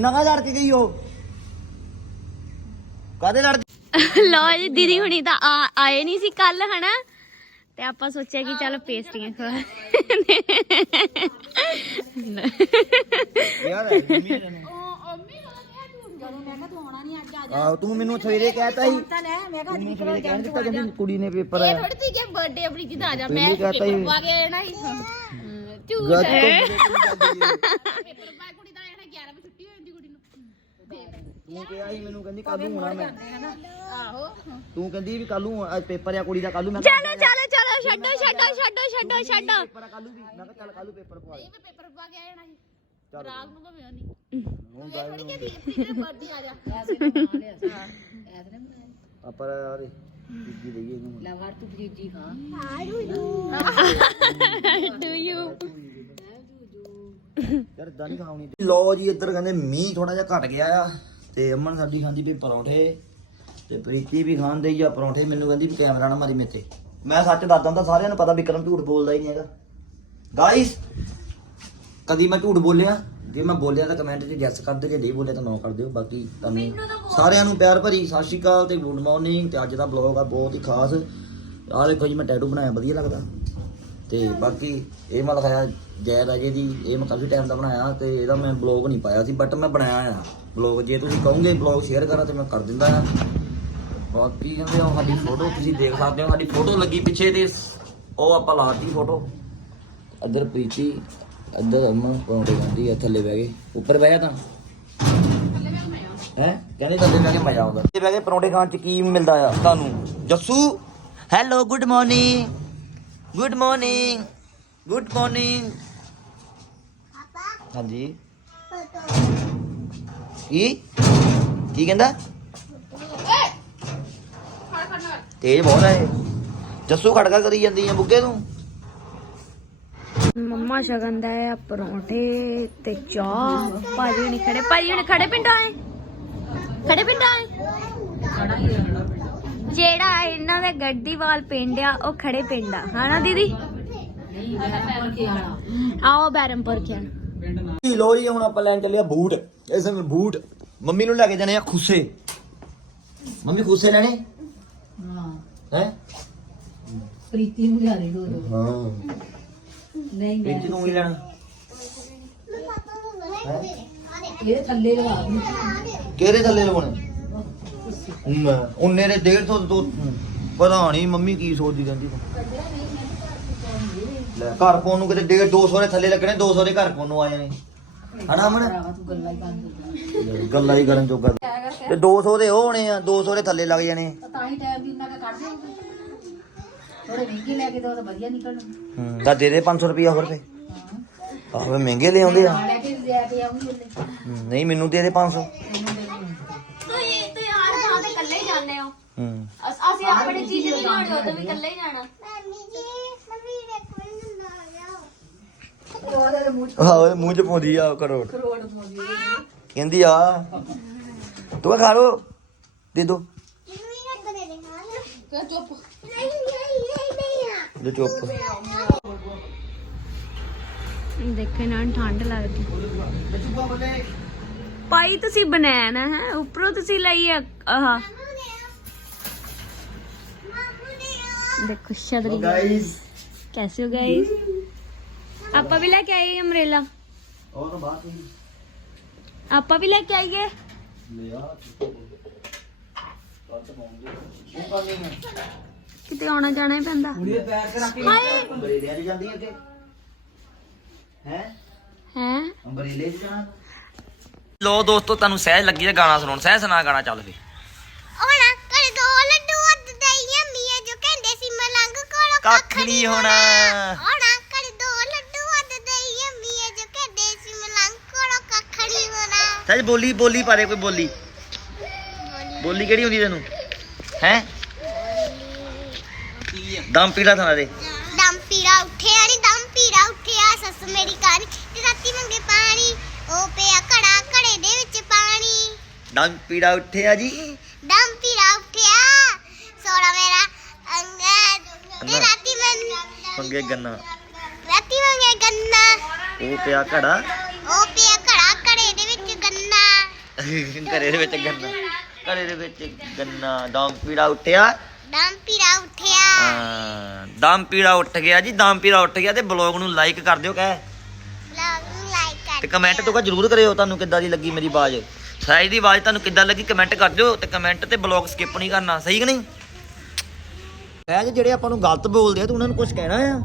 ਨਗਾ ਲੜ ਕੇ ਗਈ ਉਹ ਕਾਦੇ ਲੜ ਲਓ ਜੀ ਦੀਦੀ ਹੁਣੀ ਤਾਂ ਆ- ਆਏ ਨਹੀਂ ਸੀ ਕੱਲ ਹਨਾ ਤੇ ਆਪਾਂ ਸੋਚਿਆ ਕਿ ਚੱਲ ਪੇਸਟਰੀਆਂ ਖਵਾ ਯਾਰ ਆਹ ਤੂੰ ਮੈਨੂੰ ਸਵੇਰੇ ਕਹਿਤਾ ਸੀ ਤਾਂ ਲੈ ਮੈਂ ਕਿਹਾ ਤੂੰ ਸਵੇਰੇ ਕਹਿ ਦਿੱਤਾ ਕਹਿੰਦੀ ਕੁੜੀ ਨੇ ਪੇਪਰ ਆਇਆ ਥੋੜੀ ਸੀ ਕਿ ਬਰਥਡੇ ਆਪਣੀ ਜੀ ਦਾ ਆ ਜਾ ਮੈਂ ਪਹਿਲੇ ਕਹਿਤਾ ਸੀ। ਪਾ ਕੇ ਆਣਾ ਹੀ ਝੂਠ ਗੱਤ ਹੈ ਪੇਪਰ ਪਾ ਕੁੜੀ ਦਾ ਆਣਾ 11 ਵਜੇ ਛੁੱਟੀ ਹੋ ਜਾਂਦੀ ਕੁੜੀ ਨੂੰ ਤੂੰ ਕਿਹਾ ਸੀ ਮੈਨੂੰ ਕਹਿੰਦੀ ਕੱਲ ਨੂੰ ਆਉਣਾ ਮੈਂ। ਆਹੋ। ਤੂੰ ਕਹਿੰਦੀ ਵੀ ਕੱਲ ਨੂੰ ਅੱਜ ਪੇਪਰ ਆ ਕੁੜੀ ਦਾ ਕੱਲ ਨੂੰ ਮੈਂ ਚਲੋ ਚਲੋ ਚਲੋ ਛੱਡੋ ਛੱਡੋ ਛੱਡੋ ਛੱਡੋ ਛੱਡੋ। ਪੇਪਰ ਆ ਕੱਲ ਨੂੰ ਵੀ। ਮੈਂ ਕਿਹਾ ਚੱਲ ਕੱਲ ਨੂੰ ਪੇਪਰ ਪਵਾ ਇਹ ਪੇਪਰ ਪਾ ਕੇ ਆਣਾ ਸੀ। ਚੱਲ। ਰਾਤ ਨੂੰ ਭਾਵੇਂ ਨਹੀਂ ਹੁਣ ਜਾ। ਥੋੜੀ ਕਿ ਆ ਜਾ ਆਪਾਂ ਯਾਰ ਜੀਜੀ ਦੇਈਏ ਇਹਨੂੰ। ਲਵਾਰ ਤੂੰ ਜੀਜੀ ਖਾ। ਡੂ ਯੂ ਯਾਰ ਇਦਾਂ ਨਹੀਂ ਖਾਉਣੀ ਲੋ ਜੀ ਇੱਧਰ ਕਹਿੰਦੇ ਮੀਂਹ ਥੋੜਾ ਜਿਹਾ ਘਟ ਗਿਆ ਆ। ਤੇ ਅਮਨ ਸਾਡੀ ਖਾਂਦੀ ਪਈ ਪਰੌਂਠੇ ਤੇ ਪ੍ਰੀਤੀ ਵੀ ਖਾਂਦੇ ਆ ਪਰੌਂਠੇ ਮੈਨੂੰ ਕਹਿੰਦੀ ਵੀ ਕੈਮਰਾ ਨਾ ਮਾਰੀ ਮੇਤੇ। ਮੈਂ ਸੱਚ ਦੱਸਦਾ ਤਾਂ ਸਾਰਿਆਂ ਨੂੰ ਪਤਾ ਵਿਕਰਮ ਝੂਠ ਬੋਲਦਾ ਹੀ ਨਹੀਂ ਹੈਗਾ। ਗਾਇਸ ਕਦੀ ਮੈਂ ਝੂਠ ਬੋਲਿਆ? ਜੇ ਮੈਂ ਬੋਲਿਆ ਤਾਂ ਕਮੈਂਟ 'ਚ ਯੈਸ ਕਰ ਦਿਓ ਜੇ ਨਹੀਂ ਬੋਲਿਆ ਤਾਂ ਨੋ ਕਰ ਦਿਓ। ਬਾਕੀ ਤੁਹਾਨੂੰ ਸਾਰਿਆਂ ਨੂੰ ਪਿਆਰ ਭਰੀ ਸਤਿ ਸ਼੍ਰੀ ਅਕਾਲ ਤੇ ਗੁੱਡ ਮਾਰਨਿੰਗ ਤੇ ਅੱਜ ਦਾ ਬਲੌਗ ਆ ਬਹੁਤ ਹੀ ਖਾਸ। ਆਹ ਦੇਖੋ ਜੀ ਮੈਂ ਟੈਟੂ ਬਣਾਇਆ ਵਧੀਆ ਲੱਗਦਾ। ਤੇ ਬਾਕੀ ਇਹ ਮੈਂ ਲਿਖਾਇਆ ਜੈ ਰਾਜੇ ਦੀ ਇਹ ਮੈਂ ਕਾਫੀ ਟਾਈਮ ਦਾ ਬਣਾਇਆ ਤੇ ਇਹਦਾ ਮੈਂ ਬਲੌਗ ਨਹੀਂ ਪਾਇਆ ਸੀ ਬਟ ਮੈਂ ਬਣਾਇਆ ਆ ਬਲੌਗ ਜੇ ਤੁਸੀਂ ਕਹੋਗੇ ਬਲੌਗ ਸ਼ੇਅਰ ਕਰਾਂ ਤੇ ਮੈਂ ਕਰ ਦਿੰਦਾ ਆ। ਬਾਕੀ ਕਹਿੰਦੇ ਉਹ ਸਾਡੀ ਫੋਟੋ ਤੁਸੀਂ ਦੇਖ ਸਕਦੇ ਹੋ, ਸਾਡੀ ਫੋਟੋ ਲੱਗੀ ਪਿੱਛੇ ਤੇ ਉਹ ਆਪਾਂ ਲਾਤੀ ਫੋਟੋ ਇੱਧਰ ਪ੍ਰੀਤੀ, ਇੱਧਰ ਅਮਨ, ਪਰੌਂਠੇ ਖਾਂਦੀ ਆ, ਥੱਲੇ ਬਹਿ ਗਏ ਉੱਪਰ ਬਹਿ ਜਾ ਤਾਂ। ਹੈ? ਕਹਿੰਦੇ ਥੱਲੇ ਬਹਿ ਕੇ ਮਜ਼ਾ ਆਉਂਦਾ। ਥੱਲੇ ਬਹਿ ਕੇ ਪਰੌਂਠੇ ਖਾਣ ਚ ਕੀ ਮਿਲਦਾ ਆ ਤੁਹਾਨੂੰ? Jassu? Hello good morning good morning good morning ਹਾਂਜੀ। ਕੀ? ਕੀ ਕਹਿੰਦਾ? ਤੇਜ਼ ਬਹੁਤ ਹੈ ਜੱਸੂ ਖੜਕਾ ਕਰੀ ਜਾਂਦੀ ਆ ਬੁੱਗੇ ਤੂੰ ਮੰਮਾ ਸ਼ਗਨ ਦਾ ਹੈ ਪਰੌਂਠੇ ਤੇ ਚਾਹ। ਭਾਜੀ ਹੁਣੀ ਖੜੇ ਭਾਜੀ ਹੁਣੀ ਖੜੇ ਪਿੰਡਾਂ ਆਏ ਖੜੇ ਪਿੰਡਾਂ ਆਏ ਜਿਹੜਾ ਇਹਨਾਂ ਦੇ ਗੱਡੀਵਾਲ ਪਿੰਡ ਆ, ਉਹ ਖੜੇ ਪਿੰਡ ਆ। ਹਨਾ ਦੀਦੀ? ਆਓ ਬੈਰਮਪੁਰ ਖਿਆਣ ਲੋ ਜੀ ਹੁਣ ਆਪਾਂ ਲੈਣ ਚੱਲੇ ਆ ਬੂਟ। ਇਸ ਨੂੰ ਬੂਟ। ਮੰਮੀ ਨੂੰ ਲੈ ਕੇ ਜਾਣੇ ਆ ਖੁੱਸੇ। ਮੰਮੀ ਖੁੱਸੇ ਲੈਣੇ? ਹਾਂ। ਹੈ? ਪ੍ਰੀਤੀ ਨੂੰ ਲਿਆ ਦੇ ਦੋ ਦੋ। ਹਾਂ। ਨਹੀਂ ਵਿੱਚ ਨੂੰ ਹੀ ਲੈਣਾ। ਇਹ ਥੱਲੇ ਦੇ। ਕਿਹੜੇ ਥੱਲੇ ਲਵਾਉਣੇ? ਉਹਨੇ ਦੇ 150 ਤੋਂ ਪਤਾ ਨਹੀਂ ਮੰਮੀ ਕੀ ਸੋਚਦੀ ਰਹਿੰਦੀ ਲੈ ਘਰ ਪਾਉਣ ਨੂੰ ਕਿਤੇ 150 200 ਦੇ ਥੱਲੇ ਲੱਗਣੇ 200 ਦੇ ਘਰ ਪਾਉਣ ਨੂੰ ਆ ਜਾਣੇ। ਹਨਾ ਅਮਨ? ਭਰਾਵਾ ਤੂੰ ਗੱਲਾਂ ਹੀ ਬੰਦ ਕਰ ਗੱਲਾਂ ਹੀ ਕਰਨ ਜੋਗਾ। ਤੇ 200 ਦੇ ਉਹ ਹੋਣੇ ਆ 200 ਦੇ ਥੱਲੇ ਲੱਗ ਜਾਣੇ। ਤਾਂ ਹੀ ਟਾਈਮ ਵੀ ਇੰਨਾ ਕੁ ਕੱਢ ਦੇ ਥੋੜੇ ਮਹਿੰਗੇ ਲੈ ਕੇ ਦੋ ਤਾਂ ਵਧੀਆ ਨਿਕਲਣ। ਹੂੰ ਤਾਂ ਦੇ ਦੇ 500 ਰੁਪਿਆ ਹੋਰ ਤੇ ਆਹ ਵੇ ਮਹਿੰਗੇ ਲੈ ਆਉਂਦੇ ਆ। ਲੈ ਕੇ ਲੈ ਕੇ ਆਉਂਗੀ ਉਹਨੇ। ਹੂੰ, ਨਹੀਂ ਮੈਨੂੰ ਦੇ ਦੇ 500 ਤੈਨੂੰ ਦੇ ਦੂੰ ਤੁਸੀਂ ਤੁਸੀਂ ਹਰ ਥਾਂ ਤੇ ਇਕੱਲੇ ਹੀ ਜਾਂਦੇ ਹੋ। ਹੂੰ। ਅਸੀਂ ਆਪਣੀ ਚੀਜ਼ ਨਹੀਂ ਲਿਆਉਣੀ ਉਹ ਤਾਂ ਵੀ ਇਕੱਲੇ ਹੀ ਜਾਣਾ। ਉਹਦੇ ਮੂੰਹ ਚ ਆਹ ਉਹਦੇ ਮੂੰਹ ਚ ਪਾਉਂਦੀ ਆ ਕਰੋੜ। ਕਹਿੰਦੀ ਆ ਤੂੰ ਖਾ ਲੋ ਦੇ ਦੋ। ਚੁੱਪ ਦੇ ਚੁੱਪ। ਦੇਖੇ ਨਾ ਠੰਡ ਲੱਗਦੀ। ਪਾਈ ਤੁਸੀਂ ਬਨੈਣ ਹੈ ਉੱਪਰੋਂ ਤੁਸੀਂ ਲਈ ਆ ਆਹ। ਦੇਖੋ ਸ਼ਦਰੀ ਗਾਇਸ ਕੈਸੇ ਹੋ ਗਾਇਸ ਆਪਾਂ ਵੀ ਲੈ ਕੇ ਆਏ ਅਮਰੇਲਾ ਉਹ ਤਾਂ ਬਾਤ ਹੀ ਆਪਾਂ ਵੀ ਲੈ ਕੇ ਆਈਏ। ਲੈ ਆ ਕਿਤੇ ਆਉਣਾ ਜਾਣਾ ਹੀ ਪੈਂਦਾ। ਹਾਏ! ਅੰਬਰੇਲੇ ਚ ਜਾਂਦੀ ਅੱਗੇ। ਹੈ? ਹੈ? ਅੰਬਰੇਲੇ ਚ ਜਾਣਾ। ਲੋ ਦੋਸਤੋ ਤੁਹਾਨੂੰ ਸਹਿਜ ਲੱਗੀ ਹੈ ਗਾਣਾ ਸੁਣਾਉਣ। ਸਹਿਜ ਸੁਣਾ ਗਾਣਾ ਚੱਲ ਫੇ ਹੋਣਾ ਕਰ ਦੋ ਲੱਡੂ ਅੱਧ ਦਈਆਂ ਮੀਆਂ ਜੋ ਕਹਿੰਦੇ ਸੀ ਮਲੰਗ ਕੋਲੋਂ ਕੱਖ ਨਹੀਂ ਹੋਣਾ। ਹੋਣਾ। ਸਹਿਜ ਬੋਲੀ ਬੋਲੀ ਪਾਰੇ ਕੋਈ ਬੋਲੀ। ਬੋਲੀ। ਕਿਹੜੀ ਹੁੰਦੀ ਤੈਨੂੰ? ਹੈ? ਦਮ ਪੀੜਾ ਥਾਣਾ ਦੇ। ਦਮ ਪੀੜਾ ਉੱਠਿਆ ਨੀ ਦਮ ਪੀੜਾ ਉੱਠਿਆ ਸੱਸ ਮੇਰੀ ਕਾਨੀ ਤੇ ਰਾਤੀ ਮੰਗੇ ਪਾਣੀ ਉਹ ਪਿਆ ਘੜਾ ਘੜੇ ਦੇ ਵਿੱਚ ਪਾਣੀ। ਦਮ ਪੀੜਾ ਉੱਠਿਆ ਜੀ। ਦਮ ਪੀੜਾ ਉੱਠਿਆ ਸੋਹਣਾ ਮੇਰਾ ਅੰਗਦ। ਤੇ ਰਾਤੀ ਮੈਂ ਪੰਗੇ ਗੰਨਾ। ਰਾਤੀ ਮੰਗੇ ਗੰਨਾ। ਉਹ ਪਿਆ ਘੜਾ ਉਹ ਪਿਆ ਘੜਾ ਘੜੇ ਦੇ ਵਿੱਚ ਗੰਨਾ ਘਰੇ ਦੇ ਵਿੱਚ ਗੰਨਾ। ਘਰੇ ਦੇ ਵਿੱਚ ਗੰਨਾ। ਦਮ ਪੀੜਾ ਉੱਠਿਆ? ਦਮ ਪੀੜਾ ਉੱਠਿਆ। ਹਾਂ, ਦਮ ਪੀੜਾ ਉੱਠ ਗਿਆ ਜੀ ਦਮ ਪੀੜਾ ਉੱਠ ਗਿਆ ਤੇ ਬਲੌਗ ਨੂੰ ਲਾਈਕ ਕਰ ਦਿਓ ਕਹਿ। ਵਲੌਗ ਨੂੰ ਲਾਈਕ ਕਰ ਤੇ ਕਮੈਂਟ ਤੋਂ ਜਰੂਰ ਕਰਿਓ ਤੁਹਾਨੂੰ ਕਿੱਦਾਂ ਦੀ ਲੱਗੀ ਮੇਰੀ ਆਵਾਜ਼। ਸਾਈਜ਼ ਦੀ ਆਵਾਜ਼ ਤੁਹਾਨੂੰ ਕਿੱਦਾਂ ਲੱਗੀ ਕਮੈਂਟ ਕਰ ਦਿਓ ਤੇ ਕਮੈਂਟ ਤੇ ਬਲੌਗ ਸਕਿਪ ਨਹੀਂ ਕਰਨਾ ਸਹੀ ਕਿ ਨਹੀਂ? ਸਹਿਜ ਜਿਹੜੇ ਆਪਾਂ ਨੂੰ ਗਲਤ ਬੋਲਦੇ ਆ ਤੂੰ ਉਹਨਾਂ ਨੂੰ ਕੁਝ ਕਹਿਣਾ ਆ?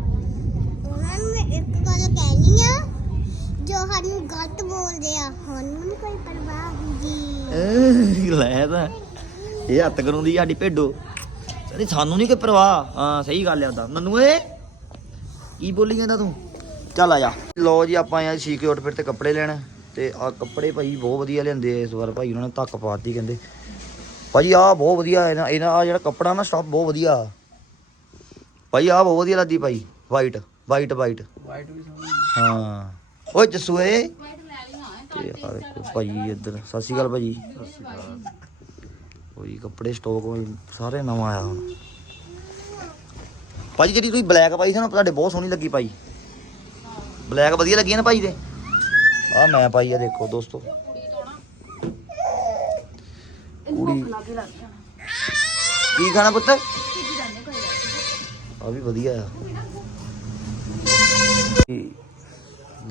ਉਹਨਾਂ ਨੂੰ ਮੈਂ ਇੱਕ ਗੱਲ ਕਹਿਣੀ ਆ ਜੋ ਸਾਨੂੰ ਗਲਤ ਬੋਲਦੇ ਆ ਸਾਨੂੰ ਨੀ ਕੋਈ ਪਰਵਾਹ ਲੈ ਤਾਂ। ਇਹ ਹੱਥ ਕਰੂੰਦੀ ਸਾਡੀ ਭੇਡੋ। ਕਹਿੰਦੀ ਸਾਨੂੰ ਨਹੀਂ ਕੋਈ ਪਰਵਾਹ। ਹਾਂ ਸਹੀ ਗੱਲ ਆ ਉਹਦਾ। ਨੰਨੂ ਏ ਕੀ ਬੋਲੀ ਜਾਂਦਾ ਤੂੰ? ਚੱਲ ਆ ਜਾ। ਲੋ ਜੀ ਆਪਾਂ ਆਏ ਸੀ ਕੇ ਆਊਟਫਿਟ ਤੇ ਕੱਪੜੇ ਲੈਣ। ਤੇ ਆ ਕੱਪੜੇ ਭਾਈ ਬਹੁਤ ਵਧੀਆ ਲਿਆਂਦੇ ਇਸ ਵਾਰ ਭਾਈ ਉਹਨਾਂ ਨੇ ਧੱਕ ਪਾਤੀ ਕਹਿੰਦੇ। ਭਾਈ ਆ ਬਹੁਤ ਵਧੀਆ ਇਹਨਾਂ ਇਹਨਾਂ ਆ ਜਿਹੜਾ ਕੱਪੜਾ ਨਾ ਸਟਾਫ ਬਹੁਤ ਵਧੀਆ। ਭਾਈ ਆ ਬਹੁਤ ਵਧੀਆ ਲੱਗਦੀ ਭਾਈ। ਵਾਈਟ ਵਾਈਟ ਵਾਈਟ ਵਾਈਟ ਵੀ ਹਾਂ। ਓਏ ਜੱਸੂ ਏ ਤੇ ਆ ਦੇਖੋ ਭਾਜੀ ਇੱਧਰ, ਸਤਿ ਸ਼੍ਰੀ ਅਕਾਲ ਭਾਜੀ ਸਤਿ ਸ਼੍ਰੀ ਅਕਾਲ ਕੋਈ ਕੱਪੜੇ ਸਟਾਕ ਸਾਰੇ ਨਵਾਂ ਆਇਆ ਹੁਣ। ਭਾਜੀ ਜਿਹੜੀ ਤੁਸੀਂ ਬਲੈਕ ਪਾਈ ਸੀ ਨਾ, ਤੁਹਾਡੇ ਬਹੁਤ ਸੋਹਣੀ ਲੱਗੀ ਭਾਈ। ਬਲੈਕ ਵਧੀਆ ਲੱਗੀ ਨਾ ਭਾਈ ਦੇ? ਆ ਮੈਂ ਪਾਈ ਆ ਦੇਖੋ ਦੋਸਤੋ। ਕੁੜੀ ਕੀ ਖਾਣਾ ਪੁੱਤ? ਆ ਵੀ ਵਧੀਆ ਆ।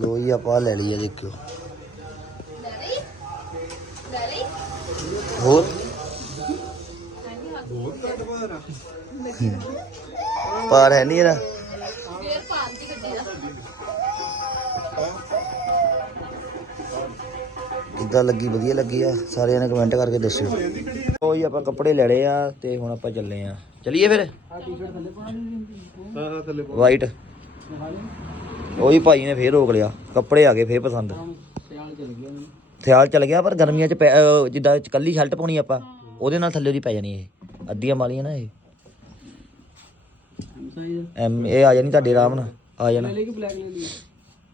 ਲੋ ਜੀ, ਆਪਾਂ ਆਹ ਲੈ ਲਈ ਆ ਦੇਖਿਓ। ਹੋਰ? ਪਾਰ ਹੈ ਨਹੀਂ ਇਹਦਾ? ਕਿੱਦਾਂ ਲੱਗੀ? ਵਧੀਆ ਲੱਗੀ ਆ? ਸਾਰਿਆਂ ਨੇ ਕਮੈਂਟ ਕਰਕੇ ਦੱਸਿਓ। ਉਹ ਜੀ, ਆਪਾਂ ਕੱਪੜੇ ਲੈਣੇ ਆ ਤੇ ਹੁਣ ਆਪਾਂ ਚੱਲੇ ਆ। ਚਲਿਏ ਫਿਰ? ਵਾਈਟ ਉਹੀ ਭਾਈ ਨੇ ਫੇਰ ਰੋਕ ਲਿਆ। ਕੱਪੜੇ ਆ ਗਏ ਫੇਰ ਪਸੰਦ। ਸਿਆਲ ਚੱਲ ਗਿਆ ਪਰ ਗਰਮੀਆਂ ਚ ਪੈ- ਅਹ ਜਿੱਦਾਂ ਚ ਕੱਲੀ ਸ਼ਰਟ ਪਾਉਣੀ ਆਪਾਂ ਉਹਦੇ ਨਾਲ ਥੱਲੇ ਦੀ ਪੈ ਜਾਣੀ ਇਹ। ਅੱਧੀਆਂ ਮਾਲੀਆਂ ਨਾ ਇਹ। ਐਮ ਇਹ ਆ ਜਾਣੀ ਤੁਹਾਡੇ ਆਰਾਮ ਨਾਲ ਆ ਜਾਣਾ।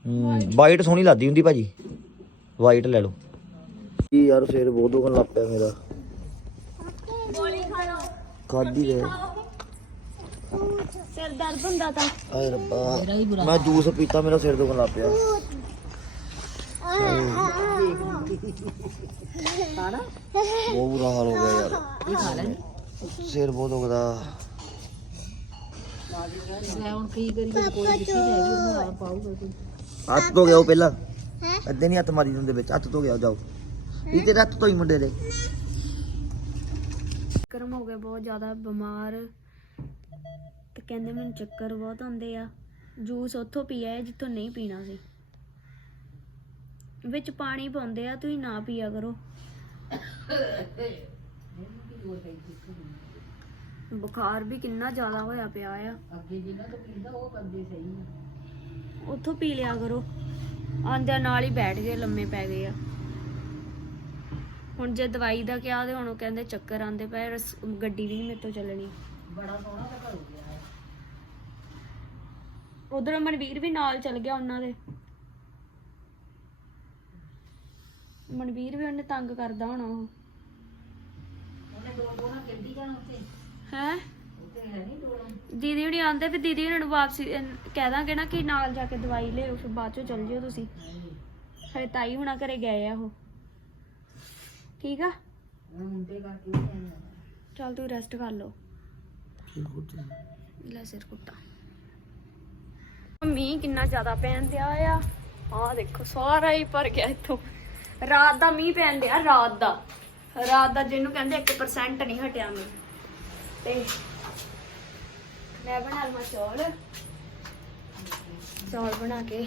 ਹੂੰ ਵਾਈਟ ਸੋਹਣੀ ਲੱਗਦੀ ਹੁੰਦੀ ਭਾਜੀ। ਵਾਈਟ ਲੈ ਲਓ। ਕੀ ਯਾਰ ਸਿਰ ਬਹੁਤ ਦੁਖਣ ਲੱਗ ਪਿਆ ਮੇਰਾ। ਖਾਦੀ ਗਏ ਸਿਰ ਦਰਦ ਹੁੰਦਾ ਤਾਂ। ਆਏ ਰੱਬਾ ਮੈਂ ਜੂਸ ਪੀਤਾ ਮੇਰਾ ਸਿਰ ਦੁਖਣ ਲੱਗ ਪਿਆ। ਬਹੁਤ ਬੁਰਾ ਹਾਲ ਹੋ ਗਿਆ ਯਾਰ ਸਿਰ ਬਹੁਤ ਦੁਖਦਾ ਮੈਂ ਹੁਣ ਕੀ ਕਰੀ ਕੋਈ ਦਿੱਤੀ ਰਹਿ ਗਈ ਉਹਨੂੰ ਰਾਤ ਪਾਊਗਾ ਕੋਈ ਹੱਥ ਧੋ ਗਿਆ ਉਹ ਪਹਿਲਾਂ। ਅੱਧੇ ਨਹੀਂ ਹੱਥ ਮਾਰੀ ਦਿੰਦੇ ਵਿੱਚ, ਹੱਥ ਧੋ ਗਿਆ ਜਾਓ। ਇਹ ਤੇ ਹੱਥ ਧੋਈ ਮੁੰਡੇ ਦੇ। ਗਰਮ ਹੋ ਗਏ, ਬਹੁਤ ਜ਼ਿਆਦਾ ਬਿਮਾਰ। ਤੇ ਕਹਿੰਦੇ ਮੈਨੂੰ ਚੱਕਰ ਬਹੁਤ ਆਉਂਦੇ ਆ। ਜੂਸ ਉੱਥੋਂ ਪੀਆ ਹੈ ਜਿੱਥੋਂ ਨਹੀਂ ਪੀਣਾ ਸੀ। ਵਿੱਚ ਪਾਣੀ ਪਾਉਂਦੇ ਆ ਤੁਸੀਂ ਨਾ ਪੀਆ ਕਰੋ। ਬੁਖਾਰ ਵੀ ਕਿੰਨਾ ਜ਼ਿਆਦਾ ਹੋਇਆ ਪਿਆ ਆ। ਅੱਗੇ ਜਿੰਨਾ ਤੋਂ ਪੀਂਦਾ ਉਹ ਬੰਦੇ ਸਹੀ ਆ। ਉੱਥੋਂ ਪੀ ਲਿਆ ਕਰੋ। ਆਂਦਿਆਂ ਨਾਲ ਹੀ ਬੈਠ ਗਏ ਲੰਮੇ ਪੈ ਗਏ ਆ। ਹੁਣ ਜੇ ਦਵਾਈ ਦਾ ਕਿਹਾ ਤੇ ਹੁਣ ਉਹ ਕਹਿੰਦੇ ਚੱਕਰ ਆਂਦੇ ਪਏ ਰਸ- ਗੱਡੀ ਵੀ ਨਹੀਂ ਮੇਰੇ ਤੋਂ ਚੱਲਣੀ। ਬੜਾ ਸੋਹਣਾ ਤਾਂ ਘਰ ਹੋ ਗਿਆ। ਉਧਰ ਮਨਵੀਰ ਵੀ ਨਾਲ ਚੱਲ ਗਿਆ ਉਹਨਾਂ ਦੇ। ਮਨਵੀਰ ਵੀ ਉਹਨੇ ਤੰਗ ਕਰਦਾ ਹੋਣਾ ਉਹ। ਉਹਨੇ ਦੋ ਦੋ ਨਾ ਕਿੱਡੀ ਜਾਣਾ ਉੱਥੇ। ਹੈ? ਉੱਥੇ ਹੈ ਨਹੀਂ ਦੋ ਦੀਦੀ ਹੁਣੀ ਆਂਦੇ ਫਿਰ ਦੀਦੀ ਹੁਣਾਂ ਨੂੰ ਵਾਪਸੀ ਅਹ, ਕਹਿ ਦਾਂਗੇ ਨਾ ਕਿ ਨਾਲ ਜਾ ਕੇ ਦਵਾਈ ਲਿਓ ਫਿਰ ਬਾਅਦ ਚੋਂ ਚੱਲ ਜਿਓ ਤੁਸੀਂ। ਹਰੇ ਤਾਈ ਹੁਣਾਂ ਘਰੇ ਗਏ ਆ ਉਹ। ਠੀਕ ਆ? ਮੁੰਡੇ ਕਰਕੇ ਨਹੀਂ ਆਇਆ ਚੱਲ ਤੂੰ ਰੈਸਟ ਕਰ ਲਓ। ਲੈ ਸਿਰ ਕੁੱਟਾ। ਮੀਂਹ ਕਿੰਨਾ ਜ਼ਿਆਦਾ ਪੈਣ ਦਿਆ ਆ। ਆਹ ਦੇਖੋ ਸਾਰਾ ਹੀ ਭਰ ਗਿਆ ਇੱਥੋਂ। ਰਾਤ ਦਾ ਮੀਂਹ ਪੈਣ ਦਿਆ ਰਾਤ ਦਾ। ਰਾਤ ਦਾ ਜਿਹਨੂੰ ਕਹਿੰਦੇ 1% ਨਹੀਂ ਹਟਿਆ ਮੀਂਹ। ਤੇ ਮੈਂ ਬਣਾ ਲਵਾਂ ਚੌਲ। ਚੌਲ ਬਣਾ ਕੇ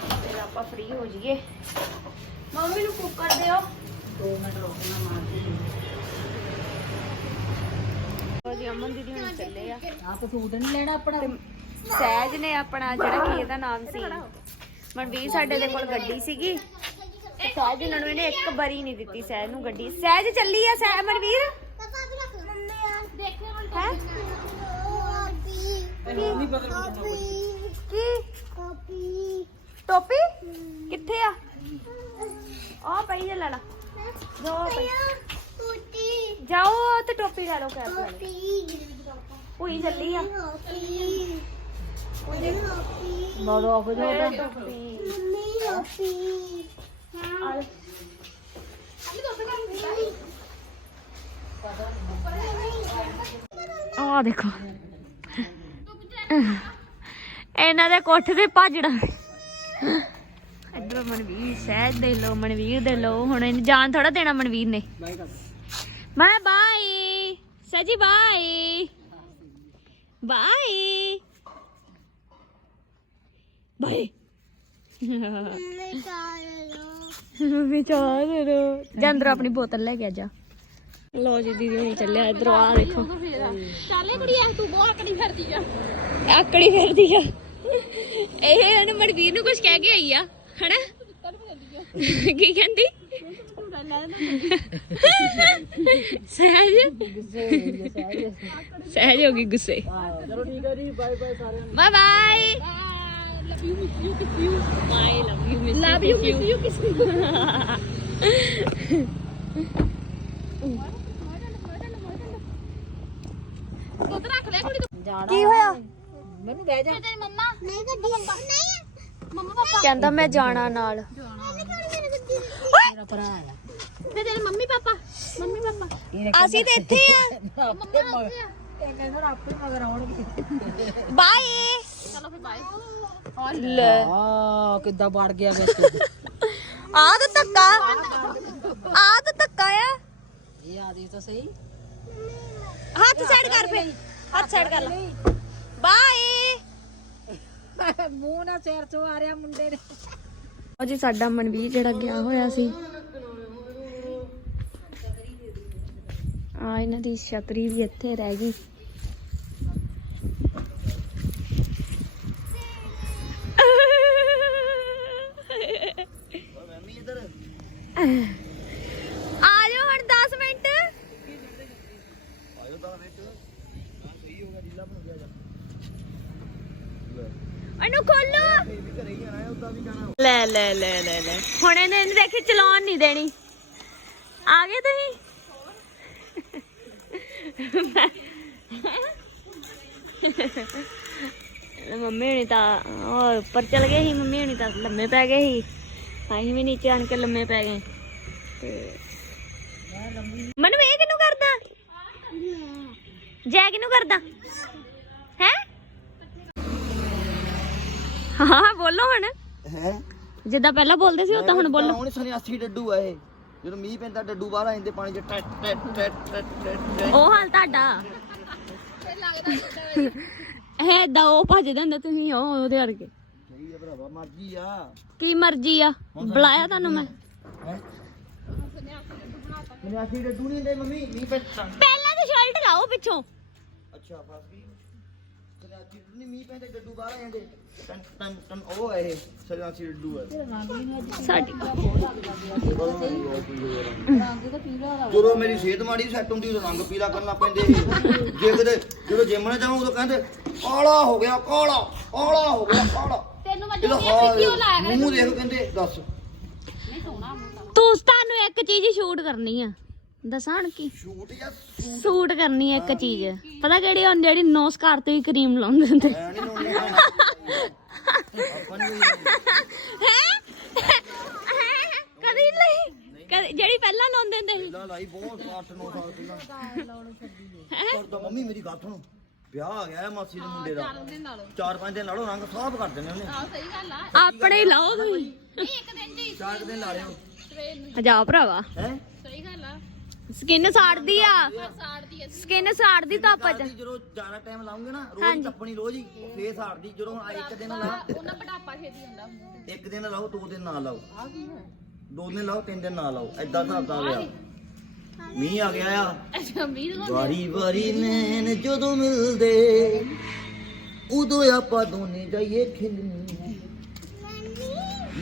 ਫਿਰ ਆਪਾਂ ਫ੍ਰੀ ਹੋ ਜਾਈਏ। ਮੰਮੀ ਨੂੰ ਕੁੱਕਰ ਦਿਓ। ਦੋ ਮਿੰਟ ਰੋਕਣਾ ਮਾਰ ਉਹ ਜੀ। ਅਮਨ ਦੀਦੀ ਹੁਣ ਚੱਲੇ ਆ। ਆਪ ਸੂਟ ਨਹੀਂ ਲੈਣਾ ਆਪਣਾ? ਸਹਿਜ ਨੇ ਆਪਣਾ ਜਿਹੜਾ ਕੀ ਇਹਦਾ ਨਾਮ ਸੀ। ਮਨਵੀਰ ਸਾਡੇ ਦੇ ਕੋਲ ਗੱਡੀ ਸੀਗੀ। ਸਹਿਜ ਉਹਨਾਂ ਨੂੰ ਇੱਕ ਬਰੀ ਨਹੀਂ ਦਿੱਤੀ ਸਹਿਜ ਨੂੰ ਗੱਡੀ। ਸਹਿਜ ਚੱਲੀ ਆ ਸਹਿ ਮਨਵੀਰ ਪਾਪਾ ਵੀ ਰੱਖ ਮੰਮੀ ਯਾਰ ਦੇਖੇ ਹੁਣ ਹੈ? ਕਾਪੀ ਕੀ? ਕਾਪੀ ਟੋਪੀ? ਕਿੱਥੇ ਆ? ਆ ਪਈ ਜੇ ਲੈ ਲਾ। ਜਾਓ ਪਈ। ਜਾਓ ਤੇ ਟੋਪੀ ਲੈ ਲਓ ਕੈਪ ਲੈ ਲਓ ਭੂਈ ਚੱਲੀ ਆ। ਬਹੁਤ ਆਫ ਟੋਪੀ ਮੰਮੀ ਕਾਪੀ ਆ ਦੇਖੋ। ਇਹਨਾਂ ਦੇ ਕੋਠੇ ਤੇ ਭਾਜੜਾ। ਇੱਧਰ ਮਨਵੀਰ ਸਹਿਜ ਦੇ ਲੋ ਮਨਵੀਰ ਦੇ ਲੋ ਹੁਣ ਇਹਨੂੰ ਜਾਨ ਥੋੜਾ ਦੇਣਾ ਮਨਵੀਰ ਨੇ। ਬਾਏ ਬਾਈ ਸਜੀ, ਬਾਏ। ਬਾਏ। ਬਾਏ। ਜੰਦਰ ਆਪਣੀ ਬੋਤਲ ਲੈ ਕੇ ਆ ਜਾ। ਲੋ ਜੀ ਦੀਦੀ ਹੁਣ ਚੱਲਿਆ ਇਧਰ ਆ ਦੇਖੋ। ਚੱਲੇ ਕੁੜੀ ਐ ਤੂੰ ਬਹੁਤ ਆਕੜੀ ਫਿਰਦੀ ਆ। ਆਕੜੀ ਫਿਰਦੀ ਆ। ਇਹ ਇਹਨੂੰ ਮਨਵੀਰ ਨੂੰ ਕੁਝ ਕਹਿ ਕੇ ਆਈ ਆ ਹਨਾ? ਕੀ ਕਹਿੰਦੀ? ਸਹਿਜ? ਸਹਿਜ ਹੋ ਗਈ ਗੁੱਸੇ। ਚਲੋ ਠੀਕ ਹੈ ਜੀ ਬਾਏ ਬਾਏ ਸਾਰਿਆਂ ਨੂੰ। Bye bye love you miss you kiss you bye love you miss love you miss you kiss ਦੁੱਧ ਰੱਖ ਲੈ ਕੁੜੀ ਜਾਣਾ ਕੀ ਹੋਇਆ? ਮੈਨੂੰ ਬਹਿ ਜਾ। ਤੇਰੀ ਮੰਮਾ। ਨਹੀਂ ਗੱਡੀ ਨਹੀਂ ਮੰਮਾ ਪਾਪਾ। ਕਹਿੰਦਾ ਮੈਂ ਜਾਣਾ ਨਾਲ। ਮੇਰਾ ਭਰਾ ਆ ਤੇ ਤੇਰੇ ਮੰਮੀ ਪਾਪਾ। Mummy papa. ਅਸੀਂ ਤੇ ਇੱਥੇ ਆ। ਆਪੇ ਮਗਰ ਇਹ ਕਹਿੰਦਾ ਆਪੇ ਮਗਰ ਆਉਣਗੇ। ਬਾਏ ਚਲੋ ਫਿਰ ਬਾਏ ਲੈ। ਆ ਕਿੱਦਾਂ ਵੜ ਗਿਆ ਵਿੱਚ ਆ ਤਾਂ ਧੱਕਾ। ਆ ਤਾਂ ਧੱਕਾ ਆ। ਇਹ ਆਦੀ ਤਾਂ ਸਹੀ। ਹੱਥ ਸਾਈਡ ਕਰ ਫੇ ਹੱਥ ਸਾਈਡ ਕਰ ਲੈ। ਬਾਏ। ਮੂੰਹ ਨਾਲ ਸਿਰ ਚੋਂ ਆ ਰਿਹਾ ਮੁੰਡੇ ਨੇ। ਉਹ ਜੀ ਸਾਡਾ ਮਨਵੀਰ ਜਿਹੜਾ ਗਿਆ ਹੋਇਆ ਸੀ। ਆ ਇਹਨਾਂ ਦੀ ਛਤਰੀ ਵੀ ਇੱਥੇ ਰਹਿ ਗਈ। ਆ ਜਾਓ ਹੁਣ 10 ਮਿੰਟ। ਆਇਓ 10 ਮਿੰਟ। ਹਾਂ ਸਹੀ ਹੋ ਗਿਆ ਢੀਲਾ ਬਣ ਗਿਆ ਜਾ ਇਹਨੂੰ ਖੋਲੋ। ਇਹ ਵੀ ਘਰੇ ਹੀ ਜਾਣਾ ਹੈ ਉਦਾਂ ਵੀ ਜਾਣਾ। ਲੈ ਲੈ ਲੈ ਲੈ ਲੈ। ਹੁਣ ਇਹਨੇ ਇਹਨੂੰ ਦੇਖੀ ਚਲਾਉਣ ਨਹੀਂ ਦੇਣੀ। ਆ ਗਏ ਤੁਸੀਂ? ਮੰਮੀ ਹੁਣੀ ਤਾਂ ਉਹ ਉੱਪਰ ਚਲ ਗਏ ਸੀ ਮੰਮੀ ਹੁਣੀ ਤਾਂ ਲੰਮੇ ਪੈ ਗਏ ਸੀ। ਅਸੀਂ ਵੀ ਨੀਚੇ ਆਣ ਕੇ ਲੰਮੇ ਪੈ ਗਏ। ਤੇ ਮਨੂ ਇਹ ਕਿਨੂੰ ਕਰਦਾ? ਜੈ ਕਿਨੂੰ ਕਰਦਾ? ਹੈ? ਹਾਂ ਬੋਲੋ ਹੁਣ। ਹੈ? ਜਿੱਦਾਂ ਪਹਿਲਾਂ ਬੋਲਦੇ ਸੀ ਉਦਾਂ ਹੁਣ ਬੋਲੋ। ਹੁਣ ਸੰਨਿਆਸੀ ਡੱਡੂ ਆ ਇਹ। ਜਦੋਂ ਮੀਂਹ ਪੈਂਦਾ ਡੱਡੂ ਬਾਹਰ ਆ ਜਾਂਦੇ ਪਾਣੀ ਚ ਟੈਟ ਟੈਟ ਟੈਟ ਟੈਟ। ਉਹ ਹਾਲ ਤੁਹਾਡਾ। ਹੈ ਏਦਾਂ ਉਹ ਭੱਜਦੇ ਹੁੰਦੇ ਤੁਸੀਂ ਉਹ ਉਹਦੇ ਵਰਗੇ। ਸਹੀ ਆ ਭਰਾਵਾ ਮਰਜ਼ੀ ਆ। ਕੀ ਮਰਜ਼ੀ ਆ? ਬੁਲਾਇਆ ਤੁਹਾਨੂੰ ਮੈਂ। ਡੱਡੂ ਨਹੀਂ ਮੰਮੀ ਪੈਂਦਾ। ਪਹਿਲਾਂ ਤਾਂ ਸ਼ਰਟ ਲਾਓ ਪਿੱਛੋਂ। ਅੱਛਾ ਫਸ ਗਈ ਸੰਨਿਆਸੀ ਡੱਡੂ ਨਹੀਂ ਮੀਂਹ ਪੈਂਦੇ ਡੱਡੂ ਬਾਹਰ ਆ ਜਾਂਦੇ। ਟਨ ਟਨ ਟਨ ਉਹ ਆ ਇਹ ਸੰਨਿਆਸੀ ਡੱਡੂ ਆ। ਸਾਡੀ ਜਦੋਂ ਮੇਰੀ ਸਿਹਤ ਮਾੜੀ ਸੈੱਟ ਹੁੰਦੀ ਉਦੋਂ ਰੰਗ ਪੀਲਾ ਕਰਨ ਪੈਂਦੇ ਜੇ ਕਿਤੇ ਜਦੋਂ ਜਿਮ ਨਾ ਜਾਵਾਂ ਉਦੋਂ ਕਹਿੰਦੇ ਕਾਲਾ ਹੋ ਗਿਆ ਕਾਲਾ ਕਾਲਾ ਹੋ ਗਿਆ ਕਾਲਾ। ਤੈਨੂੰ ਮੈਂ ਇਹਦਾ ਹਾਲ ਮੂੰਹ ਦੇਖ ਕਹਿੰਦੇ ਦੱਸ। ਤੂੰ। ਤੁਹਾਨੂੰ ਇੱਕ ਚੀਜ਼ ਸ਼ੂਟ ਕਰਨੀ ਆ। ਦੱਸਾਂ ਹੁਣ ਕੀ? ਸ਼ੂਟ ਜਾਂ ਸ਼ੂਟ ਕਰਨੀ ਆ ਇੱਕ ਚੀਜ਼। ਪਤਾ ਕਿਹੜੀ ਉਹ ਜਿਹੜੀ ਨੋਸ ਘਰ ਤੇ ਹੀ ਕਰੀਮ ਲਾਉਂਦੇ ਹੁੰਦੇ। ਐ ਨਹੀਂ ਲਾਉਣੀ ਆਪਾਂ ਨਹੀਂ। ਕਦੀ ਲਈ ਕਦੀ ਜਿਹੜੀ ਪਹਿਲਾਂ ਲਾਉਂਦੇ ਹੁੰਦੇ ਸੀ। ਲਾ ਲਾਈ ਬਹੁਤ 8 9 ਸਾਲ ਪਹਿਲਾਂ। ਪਰ ਤਾਂ ਮੰਮੀ ਮੇਰੀ ਗੱਲ ਸੁਣੋ। ਵਿਆਹ ਆ ਗਿਆ ਹੈ ਮਾਸੀ ਦੇ ਮੁੰਡੇ ਦਾ। ਚਾਰ ਪੰਜ ਦਿਨ ਲਾੜੋ ਰੰਗ ਸਾਫ਼ ਕਰ ਦਿੰਦੇ ਉਹਨੇ। ਸਹੀ ਗੱਲ ਆ। ਆਪਣੇ ਹੀ ਲਾਓ ਤੁਸੀਂ। ਨਹੀਂ ਇੱਕ ਦਿਨ ਦੀ ਚਾਰ ਕੁ ਦਿਨ ਲਾ ਲਿਓ। ਸਵੇਰ ਨੂੰ। ਜਾ ਭਰਾਵਾ। ਹੈ? ਸਹੀ ਗੱਲ ਆ। ਸਕਿਨ ਸਾੜਦੀ ਆ। ਸਾੜਦੀ ਐ ਸਕਿਨ ਸਾੜਦੀ ਤਾਂ ਆਪਾਂ ਜਦੋਂ ਜ਼ਿਆਦਾ ਟਾਈਮ ਲਾਉਂਗੇ ਨਾ ਹਾਂਜੀ। ਰੋਜ਼ ਟੱਪਣੀ ਰੋਜ਼ ਹੀ ਫੇਸ ਹਾਰਦੀ ਜਦੋਂ ਆ ਇੱਕ ਦਿਨ ਲਾ ਉਹਨਾਂ ਬਟਾਪਾ ਛੇਦੀ ਹੁੰਦਾ। ਮੂੰਹ ਤੇ ਇੱਕ ਦਿਨ ਲਾਓ ਦੋ ਦਿਨ ਨਾ ਲਾਓ। ਦੋ ਦਿਨ ਲਾਓ ਤਿੰਨ ਦਿਨ ਨਾ ਲਾਓ। ਐਦਾਂ ਹਿਸਾਬ ਦਾ ਵਿਆਹ ਮੀਂਹ ਆ ਗਿਆ ਆ। ਅੱਛਾ ਵੀਰ ਵਾਰੀ ਵਾਰੀ ਨੈਣ ਜਦੋਂ ਮਿਲਦੇ ਉਦੋਂ ਆਪਾਂ ਦੋਨੇ ਜਾਈਏ ਖਿਲਣ।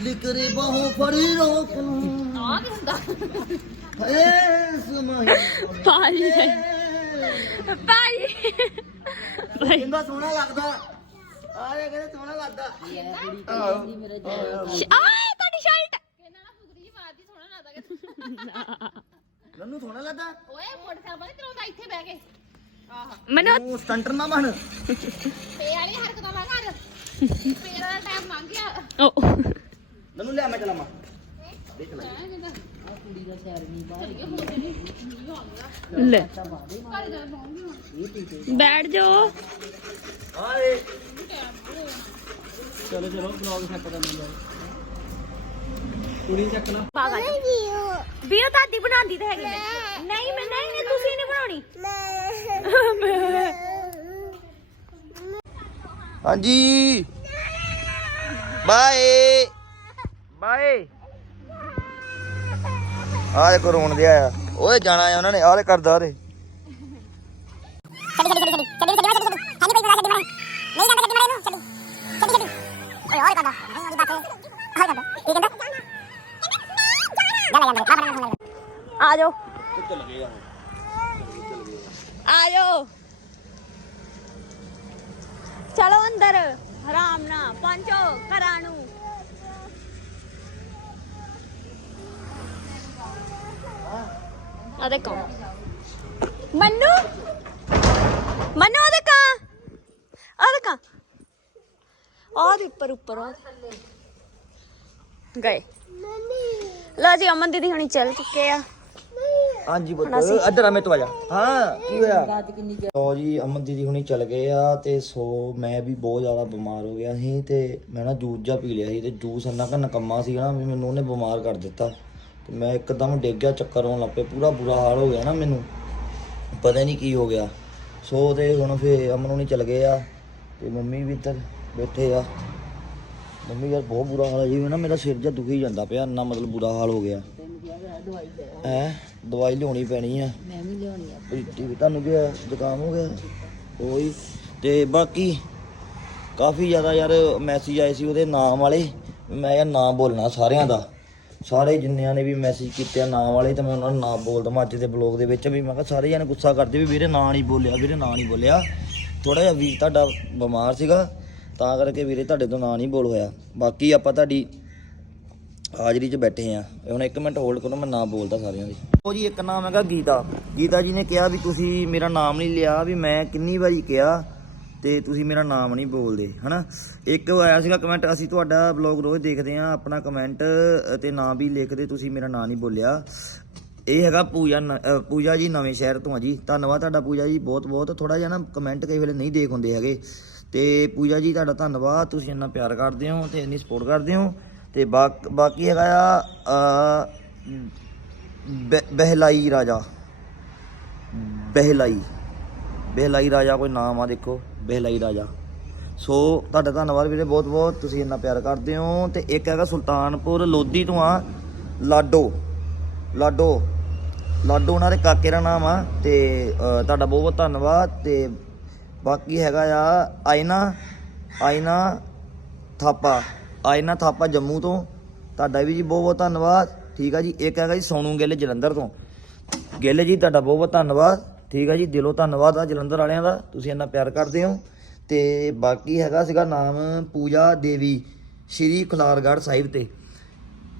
ਲਿਕਰੇ ਬਾਹੋਂ ਫੜ ਰੋਕ ਨੂੰ ਆ ਕੀ ਹੁੰਦਾ? ਸਮਾਈ। ਸੋਹਣਾ ਲੱਗਦਾ। ਆਰੇ ਕਹਿੰਦੇ ਸੋਹਣਾ ਲੱਗਦਾ। ਆਹੋ। ਆਏ ਤੁਹਾਡੀ ਸ਼ਰਟ। ਕਹਿੰਦਾ ਨਾ ਫੁਗਰੀ ਜੀ ਮਾਰਦੀ ਸੋਹਣਾ ਲੱਗਦਾ ਸੋਹਣਾ ਲੱਗਦਾ। ਓਏ ਮੋਟਰਸਾਈਕਲ ਨਹੀਂ ਚਲਾਉਂਦਾ ਇੱਥੇ ਬਹਿ ਕੇ। ਆਹ। ਮੈਨੂੰ ਤੂੰ ਸਟੰਟਰ ਨਾ ਬਣ। ਪੇ ਵਾਲੀ ਹਰਕਤਾਂ ਨਾ ਕਰ। ਪੇ ਵਾਲਾ ਟਾਈਮ ਲੰਘ ਗਿਆ। ਉਹ ਨੰਨੂ ਲਿਆ ਮੈਂ ਚਲਾਵਾਂ ਦੇਖ ਲੈ। ਲੈ। ਬੈਠ ਜਾਓ ਆਏ। ਵੀਓ ਦਾਦੀ ਬਣਾਉਂਦੀ ਤਾਂ ਹੈਗੀ। ਮੈਂ ਨਹੀਂ ਮੈਂ ਨਹੀਂ ਨਹੀਂ ਤੁਸੀਂ ਨਹੀਂ ਬਣਾਉਣੀ। ਹਾਂਜੀ। ਬਾਏ। ਬਾਏ। ਆ ਦੇਖੋ ਰੋਣ ਦੇ ਆਇਆ ਓਏ ਜਾਣਾ ਆ ਉਹਨਾਂ ਨੇ ਆਹ ਲੈ ਕਰਦਾ ਰੇ ਆ ਜਾਓ। ਆ ਜਾਓ। ਚਲੋ ਅੰਦਰ। ਆਰਾਮ ਨਾਲ ਪਹੁੰਚੋ ਘਰਾਂ ਨੂੰ। ਆ ਦੇਖੋ। ਮੰਨੂ? ਮੰਨੂ, ਆ ਦੇਖਾ। ਆ ਦੇਖਾ। ਆ ਦੇ ਉੱਪਰ ਉੱਪਰ ਆ ਗਏ। ਲਓ ਜੀ ਅਮਨ ਦੀਦੀ ਹੁਣੀ ਚੱਲ ਚੁੱਕੇ ਆ। ਹਾਂਜੀ ਪੁੱਤ ਇੱਧਰ ਆ ਮੇਰੇ ਤੋਂ ਆ ਜਾ। ਹਾਂ ਕੀ ਹੋਇਆ? ਲੋ ਜੀ ਅਮਨ ਦੀਦੀ ਹੁਣੀ ਚਲ ਗਏ ਆ ਤੇ ਸੋ ਮੈਂ ਵੀ ਬਹੁਤ ਜ਼ਿਆਦਾ ਬਿਮਾਰ ਹੋ ਗਿਆ ਸੀ ਤੇ ਮੈਂ ਨਾ ਜੂਸ ਜਾ ਪੀ ਲਿਆ ਸੀ ਤੇ ਜੂਸ ਇੰਨਾ ਕੁ ਨਕੰਮਾ ਸੀ ਨਾ ਵੀ ਮੈਨੂੰ ਉਹਨੇ ਬਿਮਾਰ ਕਰ ਦਿੱਤਾ। ਤੇ ਮੈਂ ਇੱਕਦਮ ਡਿੱਗ ਗਿਆ ਚੱਕਰ ਆਉਣ ਲੱਗ ਪਏ ਪੂਰਾ ਬੁਰਾ ਹਾਲ ਹੋ ਗਿਆ ਨਾ ਮੈਨੂੰ। ਪਤਾ ਨਹੀਂ ਕੀ ਹੋ ਗਿਆ। ਸੋ ਤੇ ਹੁਣ ਫੇ ਅਮਨ ਹੁਣੀ ਚਲ ਗਏ ਆ ਤੇ ਮੰਮੀ ਵੀ ਇੱਧਰ ਬੈਠੇ ਆ। ਮੰਮੀ ਯਾਰ ਬਹੁਤ ਬੁਰਾ ਹਾਲ ਹੈ ਜਿਵੇਂ ਨਾ ਮੇਰਾ ਸਿਰ ਜਿਹਾ ਦੁਖੀ ਜਾਂਦਾ ਪਿਆ ਇੰਨਾ ਮਤਲਬ ਬੁਰਾ ਹਾਲ ਹੋ ਗਿਆ। ਹੈ? ਦਵਾਈ ਲਿਆਉਣੀ ਪੈਣੀ ਆ। ਮੈਂ ਵੀ ਲਿਆਉਣੀ ਆ। ਪ੍ਰੀਤੀ ਵੀ ਤੁਹਾਨੂੰ ਕੀ ਹੋਇਆ? ਜ਼ੁਕਾਮ ਹੋ ਗਿਆ? ਉਹੀ। ਤੇ ਬਾਕੀ ਕਾਫੀ ਜ਼ਿਆਦਾ ਯਾਰ ਮੈਸੇਜ ਆਏ ਸੀ ਉਹਦੇ ਨਾਮ ਵਾਲੇ। ਮੈਂ ਯਾਰ ਨਾਮ ਬੋਲਣਾ ਸਾਰਿਆਂ ਦਾ। ਸਾਰੇ ਜਿੰਨਿਆਂ ਨੇ ਵੀ ਮੈਸੇਜ ਕੀਤੇ ਆ ਨਾਮ ਵਾਲੇ ਤੇ ਮੈਂ ਉਹਨਾਂ ਦਾ ਨਾਮ ਬੋਲ ਦਵਾਂ ਅੱਜ ਦੇ ਬਲੌਗ ਦੇ ਵਿੱਚ। ਵੀ ਮੈਂ ਕਿਹਾ ਸਾਰੇ ਜਣੇ ਗੁੱਸਾ ਕਰਦੇ ਵੀ ਵੀਰੇ ਨਾਂ ਨਹੀਂ ਬੋਲਿਆ ਵੀਰੇ ਨਾਂ ਨਹੀਂ ਬੋਲਿਆ। ਥੋੜਾ ਜਿਹਾ ਵੀਰ ਤੁਹਾਡਾ ਬਿਮਾਰ ਸੀਗਾ ਤਾਂ ਕਰਕੇ ਵੀਰੇ ਤੁਹਾਡੇ ਤੋਂ ਨਾਂ ਨਹੀਂ ਬੋਲ ਹੋਇਆ। ਬਾਕੀ ਆਪਾਂ ਤੁਹਾਡੀ ਹਾਜ਼ਰੀ 'ਚ ਬੈਠੇ ਆ। ਹੁਣ 1 ਮਿੰਟ ਹੋਲਡ ਕਰੋ, ਮੈਂ ਨਾਮ ਬੋਲਦਾ ਸਾਰਿਆਂ ਦੇ। ਉਹ ਜੀ, ਇੱਕ ਨਾਮ ਹੈਗਾ ਗੀਤਾ। ਗੀਤਾ ਜੀ ਨੇ ਕਿਹਾ ਵੀ ਤੁਸੀਂ ਮੇਰਾ ਨਾਮ ਨਹੀਂ ਲਿਆ, ਵੀ ਮੈਂ ਕਿੰਨੀ ਵਾਰੀ ਕਿਹਾ ਤੇ ਤੁਸੀਂ ਮੇਰਾ ਨਾਮ ਨਹੀਂ ਬੋਲਦੇ, ਹਨਾ? ਇੱਕ ਆਇਆ ਸੀਗਾ ਕਮੈਂਟ ਅਸੀਂ ਤੁਹਾਡਾ ਬਲੌਗ ਰੋਜ਼ ਦੇਖਦੇ ਆ ਆਪਣਾ ਕਮੈਂਟ ਤੇ ਨਾਮ ਵੀ ਲਿਖਦੇ, ਤੁਸੀਂ ਮੇਰਾ ਨਾਮ ਨਹੀਂ ਬੋਲਿਆ। ਇਹ ਹੈਗਾ ਪੂਜਾ ਨ- ਪੂਜਾ ਜੀ ਨਵੇਂ ਸ਼ਹਿਰ ਤੋਂ ਆ ਜੀ। ਧੰਨਵਾਦ ਤੁਹਾਡਾ ਪੂਜਾ ਜੀ, ਬਹੁਤ ਬਹੁਤ। ਥੋੜਾ ਜਿਹਾ ਨਾ ਕਮੈਂਟ ਕਈ ਵੇਲੇ ਨਹੀਂ ਦੇਖ ਹੁੰਦੇ ਹੈਗੇ। ਤੇ ਪੂਜਾ ਜੀ, ਤੁਹਾਡਾ ਧੰਨਵਾਦ, ਤੁਸੀਂ ਇੰਨਾ ਪਿਆਰ ਕਰਦੇ ਹੋ ਤੇ ਇੰਨੀ ਸਪੋਰਟ ਕਰਦੇ ਹੋ। ਤੇ ਬਾਕ- ਬਾਕੀ ਹੈਗਾ ਆ ਬਹਿ- ਬਹਿਲਾਈ ਰਾਜਾ। ਬਹਿਲਾਈ। ਬਹਿਲਾਈ ਰਾਜਾ ਕੋਈ ਨਾਮ ਆ ਦੇਖੋ, ਬਹਿਲਾਈ ਰਾਜਾ। ਸੋ ਤੁਹਾਡਾ ਧੰਨਵਾਦ ਵੀਰੇ ਬਹੁਤ ਬਹੁਤ ਤੁਸੀਂ ਇੰਨਾ ਪਿਆਰ ਕਰਦੇ ਹੋ। ਤੇ ਇੱਕ ਹੈਗਾ ਸੁਲਤਾਨਪੁਰ ਲੋਧੀ ਤੋਂ ਆ, ਲਾਡੋ। ਲਾਡੋ। ਲਾਡੋ ਉਹਨਾਂ ਦੇ ਕਾਕੇ ਦਾ ਨਾਮ ਆ, ਤੇ ਤੁਹਾਡਾ ਬਹੁਤ ਬਹੁਤ ਧੰਨਵਾਦ। ਤੇ ਬਾਕੀ ਹੈਗਾ ਆ, ਆਇਨਾ ਆਇਨਾ ਥਾਪਾ। ਆਏ ਨਾ ਥਾਪਾ ਜੰਮੂ ਤੋਂ। ਤੁਹਾਡਾ ਵੀ ਜੀ ਬਹੁਤ ਬਹੁਤ ਧੰਨਵਾਦ। ਠੀਕ ਆ ਜੀ, ਇੱਕ ਹੈਗਾ ਜੀ ਸੋਨੂ ਗਿੱਲ ਜਲੰਧਰ ਤੋਂ। ਗਿੱਲ ਜੀ, ਤੁਹਾਡਾ ਬਹੁਤ ਬਹੁਤ ਧੰਨਵਾਦ। ਠੀਕ ਆ ਜੀ, ਦਿਲੋਂ ਧੰਨਵਾਦ ਆ ਜਲੰਧਰ ਵਾਲਿਆਂ ਦਾ। ਤੁਸੀਂ ਇੰਨਾ ਪਿਆਰ ਕਰਦੇ ਹੋ। ਤੇ ਬਾਕੀ ਹੈਗਾ ਸੀਗਾ ਨਾਮ ਪੂਜਾ ਦੇਵੀ, ਸ਼੍ਰੀ ਖਲਾਰਗੜ੍ਹ ਸਾਹਿਬ ਤੇ।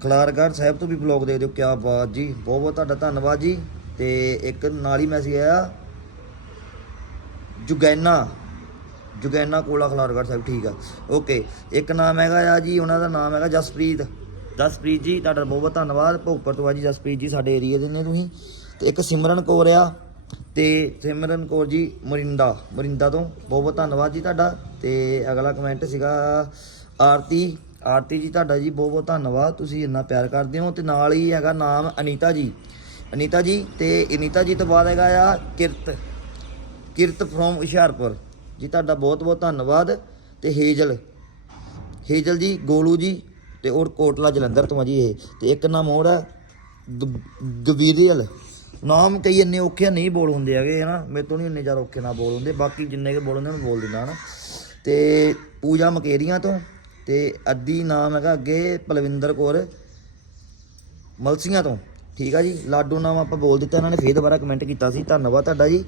ਖਲਾਰਗੜ੍ਹ ਸਾਹਿਬ ਤੋਂ ਵੀ ਬਲੌਗ ਦੇ ਦਿਓ, ਕਿਆ ਬਾਤ ਜੀ। ਬਹੁਤ ਬਹੁਤ ਤੁਹਾਡਾ ਧੰਨਵਾਦ ਜੀ। ਤੇ ਇੱਕ ਨਾਲ ਹੀ ਮੈਸੇਜ ਆਇਆ, ਜੁਗੈਨਾ। ਜੁਗੈਨਾ ਕੋਲਾ ਖਲਾਰਗੜ੍ਹ ਸਾਹਿਬ, ਠੀਕ ਆ। ਓਕੇ ਇੱਕ ਨਾਮ ਹੈਗਾ ਆ ਜੀ, ਉਹਨਾਂ ਦਾ ਨਾਮ ਹੈਗਾ ਜਸਪ੍ਰੀਤ। ਜਸਪ੍ਰੀਤ ਜੀ, ਤੁਹਾਡਾ ਬਹੁਤ ਬਹੁਤ ਧੰਨਵਾਦ। ਭੋਗਪੁਰ ਤੋਂ ਆ ਜੀ ਜਸਪ੍ਰੀਤ ਜੀ, ਸਾਡੇ ਏਰੀਆ ਦੇ ਨੇ ਤੁਸੀਂ। ਤੇ ਇੱਕ ਸਿਮਰਨ ਕੌਰ ਆ, ਤੇ ਸਿਮਰਨ ਕੌਰ ਜੀ ਮਰਿੰਦਾ ਮਰਿੰਦਾ ਤੋਂ ਬਹੁਤ ਬਹੁਤ ਧੰਨਵਾਦ ਜੀ ਤੁਹਾਡਾ। ਤੇ ਅਗਲਾ ਕਮੈਂਟ ਸੀਗਾ ਆਰਤੀ। ਆਰਤੀ ਜੀ, ਤੁਹਾਡਾ ਜੀ ਬਹੁਤ ਬਹੁਤ ਧੰਨਵਾਦ। ਤੁਸੀਂ ਇੰਨਾ ਪਿਆਰ ਕਰਦੇ ਹੋ। ਤੇ ਨਾਲ ਹੀ ਹੈਗਾ ਨਾਮ ਅਨੀਤਾ ਜੀ। ਅਨੀਤਾ ਜੀ, ਤੇ ਅਨੀਤਾ ਜੀ ਤੋਂ ਬਾਅਦ ਹੈਗਾ ਆ ਕਿਰਤ। ਕਿਰਤ ਫਰੋਮ ਹੁਸ਼ਿਆਰਪੁਰ। ਜੀ, ਤੁਹਾਡਾ ਬਹੁਤ ਬਹੁਤ ਧੰਨਵਾਦ। ਤੇ ਹੇਜਲ ਹੇਜਲ ਜੀ, ਗੋਲੂ ਜੀ ਤੇ ਔਰ ਕੋਟਲਾ ਜਲੰਧਰ ਤੋਂ ਆ ਜੀ ਇਹ। ਤੇ ਇੱਕ ਨਾਮ ਹੋਰ ਹੈ ਗ- ਗਵੀਰੀਅਲ ਨਾਮ ਕਈ ਇੰਨੇ ਔਖੇ ਨਹੀਂ ਬੋਲ ਹੁੰਦੇ ਹੈਗੇ, ਹਨਾ। ਮੇਰੇ ਤੋਂ ਨਹੀਂ ਇੰਨੇ ਜ਼ਿਆਦਾ ਔਖੇ ਨਾ ਬੋਲ ਹੁੰਦੇ, ਬਾਕੀ ਜਿੰਨੇ ਕੇ ਬੋਲ ਹੁੰਦੇ ਉਹਨੂੰ ਬੋਲ ਦਿੰਦਾ, ਹਨਾ। ਤੇ ਪੂਜਾ ਮਕੇਰੀਆਂ ਤੋਂ, ਤੇ ਅੱਦੀ ਨਾਮ ਹੈਗਾ ਅੱਗੇ ਪਲਵਿੰਦਰ ਕੌਰ, ਮਲਸੀਆਂ ਤੋਂ। ਠੀਕ ਆ ਜੀ, ਲਾਡੂ ਨਾਮ ਆਪਾਂ ਬੋਲ ਦਿੱਤਾ, ਇਹਨਾਂ ਨੇ ਫੇਰ ਦੁਬਾਰਾ ਕਮੈਂਟ ਕੀਤਾ ਸੀ। ਧੰਨਵਾਦ ਤੁਹਾਡਾ ਜੀ।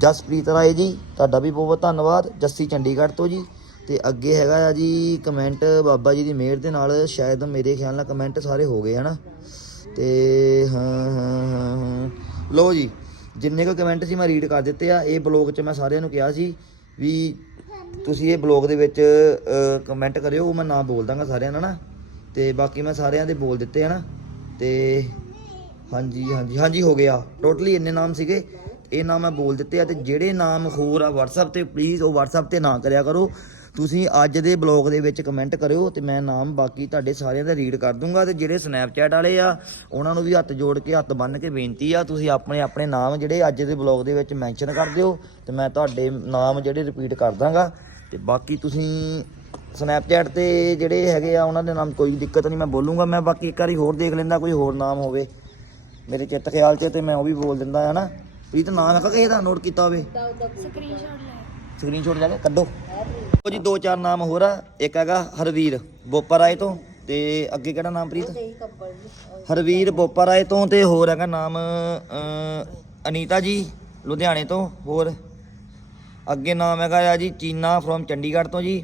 ਜਸਪ੍ਰੀਤ ਰਾਏ ਜੀ, ਤੁਹਾਡਾ ਵੀ ਬਹੁਤ ਬਹੁਤ ਧੰਨਵਾਦ। ਜੱਸੀ ਚੰਡੀਗੜ੍ਹ ਤੋਂ ਜੀ। ਤੇ ਅੱਗੇ ਹੈਗਾ ਆ ਜੀ ਕਮੈਂਟ ਬਾਬਾ ਜੀ ਦੀ ਮਿਹਰ ਦੇ ਨਾਲ, ਸ਼ਾਇਦ ਮੇਰੇ ਖਿਆਲ ਨਾਲ ਕਮੈਂਟ ਸਾਰੇ ਹੋ ਗਏ, ਹਨਾ? ਤੇ ਹਾਂ ਹਾਂ ਹਾਂ ਲੋ ਜੀ, ਜਿੰਨੇ ਕੁ ਕਮੈਂਟ ਸੀ ਮੈਂ ਰੀਡ ਕਰ ਦਿੱਤੇ ਆ। ਇਹ ਬਲੌਗ 'ਚ ਮੈਂ ਸਾਰਿਆਂ ਨੂੰ ਕਿਹਾ ਸੀ ਵੀ ਤੁਸੀਂ ਇਹ ਬਲੌਗ ਦੇ ਵਿੱਚ ਕਮੈਂਟ ਕਰਿਓ। ਉਹ ਮੈਂ ਨਾਮ ਬੋਲ ਦਾਂਗਾ ਸਾਰਿਆਂ ਦਾ ਨਾ ਤੇ ਬਾਕੀ ਮੈਂ ਸਾਰਿਆਂ ਦੇ ਬੋਲ ਦਿੱਤੇ ਆ ਨਾ ਤੇ ਹਾਂਜੀ ਹਾਂਜੀ। ਹਾਂਜੀ, ਹੋ ਗਿਆ। ਟੋਟਲੀ ਇੰਨੇ ਨਾਮ ਸੀਗੇ। ਇਹ ਨਾਮ ਮੈਂ ਬੋਲ ਦਿੱਤੇ ਆ ਤੇ ਜਿਹੜੇ ਨਾਮ ਹੋਰ ਆ WhatsApp ਤੇ ਪਲੀਜ਼ ਉਹ WhatsApp ਤੇ ਨਾ ਕਰਿਆ ਕਰੋ। ਤੁਸੀਂ ਅੱਜ ਦੇ ਬਲੌਗ ਦੇ ਵਿੱਚ ਕਮੈਂਟ ਕਰਿਓ ਤੇ ਮੈਂ ਨਾਮ ਬਾਕੀ ਤੁਹਾਡੇ ਸਾਰਿਆਂ ਦਾ ਰੀਡ ਕਰ ਦੂੰਗਾ ਤੇ ਜਿਹੜੇ ਸਨੈਪਚੈਟ ਵਾਲੇ ਆ, ਉਹਨਾਂ ਨੂੰ ਵੀ ਹੱਥ ਜੋੜ ਕੇ, ਹੱਥ ਬੰਨ ਕੇ ਬੇਨਤੀ ਆ, ਤੁਸੀਂ ਆਪਣੇ ਆਪਣੇ ਨਾਮ ਜਿਹੜੇ ਅੱਜ ਦੇ ਬਲੌਗ ਦੇ ਵਿੱਚ ਮੈਂਸ਼ਨ ਕਰ ਦਿਓ ਤੇ ਮੈਂ ਤੁਹਾਡੇ ਨਾਮ ਜਿਹੜੇ ਰਿਪੀਟ ਕਰ ਦਾਂਗਾ। ਤੇ ਬਾਕੀ ਤੁਸੀਂ ਸਨੈਪਚੈਟ ਤੇ ਜਿਹੜੇ ਹੈਗੇ ਆ, ਉਹਨਾਂ ਦੇ ਨਾਮ ਕੋਈ ਦਿੱਕਤ ਨਹੀਂ, ਮੈਂ ਬੋਲੂੰਗਾ। ਮੈਂ ਬਾਕੀ ਇੱਕ ਵਾਰੀ ਹੋਰ ਦੇਖ ਲੈਂਦਾ, ਕੋਈ ਹੋਰ ਨਾਮ ਹੋਵੇ। ਮੇਰੇ ਚਿੱਤ ਖਿਆਲ 'ਚ ਤੇ ਮੈਂ ਉਹ ਵੀ ਬੋਲ ਦਿੰਦਾ ਹੈ ਨਾ। ਪ੍ਰੀਤ ਨਾਮ ਹੈਗਾ ਕਿਸੇ ਦਾ ਨੋਟ ਕੀਤਾ ਹੋਵੇ। ਸਕਰੀਨਸ਼ਾਟ ਲੈ। ਸਕਰੀਨਸ਼ਾਟ ਲੈ ਕੇ ਕੱਢੋ। ਉਹ ਜੀ ਦੋ ਚਾਰ ਨਾਮ ਹੋਰ ਆ। ਇੱਕ ਹੈਗਾ ਹਰਵੀਰ ਬੋਪਾ ਰਾਏ ਤੋਂ ਤੇ ਅੱਗੇ ਕਿਹੜਾ ਨਾਮ ਪ੍ਰੀਤ? ਹਰਵੀਰ ਬੋਪਾ ਰਾਏ ਤੋਂ ਤੇ ਹੋਰ ਹੈਗਾ ਨਾਮ ਅਨੀਤਾ ਜੀ ਲੁਧਿਆਣੇ ਤੋਂ। ਹੋਰ ਅੱਗੇ ਨਾਮ ਹੈਗਾ ਆ ਜੀ ਚੀਨਾ ਫਰੋਮ ਚੰਡੀਗੜ੍ਹ ਤੋਂ ਜੀ।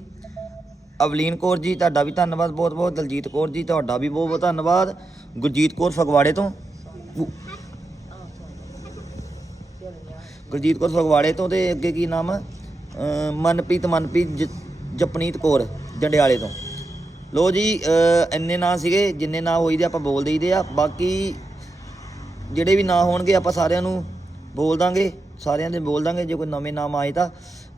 ਅਵਲੀਨ ਕੌਰ ਜੀ ਤੁਹਾਡਾ ਵੀ ਧੰਨਵਾਦ ਬਹੁਤ ਬਹੁਤ ਦਲਜੀਤ ਕੌਰ ਜੀ ਤੁਹਾਡਾ ਵੀ ਬਹੁਤ ਬਹੁਤ ਧੰਨਵਾਦ। ਗੁਰਜੀਤ ਕੌਰ ਫਗਵਾੜੇ ਤੋਂ। ਗੁਰਜੀਤ ਕੌਰ ਫਗਵਾੜੇ ਤੋਂ ਤੇ ਅੱਗੇ ਕੀ ਨਾਮ ਮਨਪ੍ਰੀਤ ਮਨਪ੍ਰੀਤ ਜ- ਜਪਨੀਤ ਕੌਰ, ਜੰਡਿਆਲੇ ਤੋਂ। ਲੋ ਜੀ ਇੰਨੇ ਨਾਂ ਸੀਗੇ, ਜਿੰਨੇ ਨਾਂ ਹੋਈ ਦੇ ਆਪਾਂ ਬੋਲ ਦੇਈਦੇ ਆ। ਬਾਕੀ ਜਿਹੜੇ ਵੀ ਨਾਂ ਹੋਣਗੇ, ਆਪਾਂ ਸਾਰਿਆਂ ਨੂੰ ਬੋਲ ਦਾਂਗੇ। ਸਾਰਿਆਂ ਦੇ ਬੋਲ ਦਾਂਗੇ, ਜੇ ਕੋਈ ਨਵੇਂ ਨਾਮ ਆਏ ਤਾਂ।